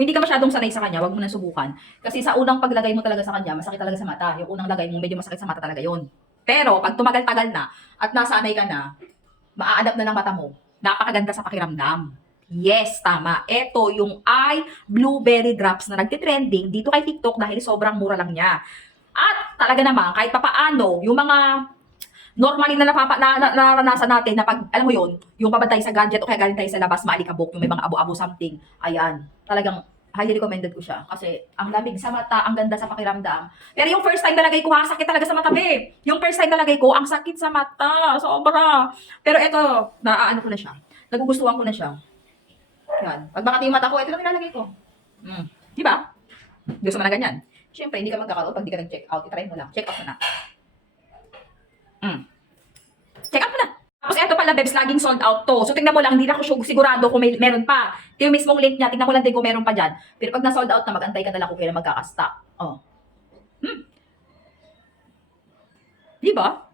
Kung hindi ka masyadong sanay sa kanya, wag mo na subukan. Kasi sa unang paglagay mo talaga sa kanya, masakit talaga sa mata. Yung unang lagay mo, medyo masakit sa mata talaga yon. Pero pag tumagal-tagal na at nasanay ka na, maa-adapt na ng mata mo. Napakaganda sa pakiramdam. Yes, tama. Ito yung eye blueberry drops na nagtitrending dito kay TikTok dahil sobrang mura lang niya. At talaga naman, kahit papaano, yung mga normally na naranasan natin na pag, alam mo yun, yung pabantay sa gadget o kaya galing tayo sa labas, maalikabok, yung may mga abo-abo something, ayan, talagang highly recommended ko siya. Kasi ang lamig sa mata, ang ganda sa pakiramdam. Pero yung first time nalagay ko, ha, sakit talaga sa mata, babe. Yung first time nalagay ko, ang sakit sa mata, sobra. Pero ito, naaano ko na siya. Nagugustuhan ko na siya. Yan. Pag makati yung mata ko, ito lang nilalagay ko. Di ba? Gusto mo na ganyan. Siyempre, hindi ka magkakaroon pag di ka nag-check out. I-try mo lang. Check out mo na. Check out mo na. Tapos eto pala, Bebs, laging sold out to. So tingnan mo lang, hindi na ako sigurado kung meron pa. Ito yung mismong link niya, tingnan mo lang din kung meron pa dyan. Pero pag na-sold out na, mag-antay ka na lang kung kailan magkakastock. Oh. Di ba?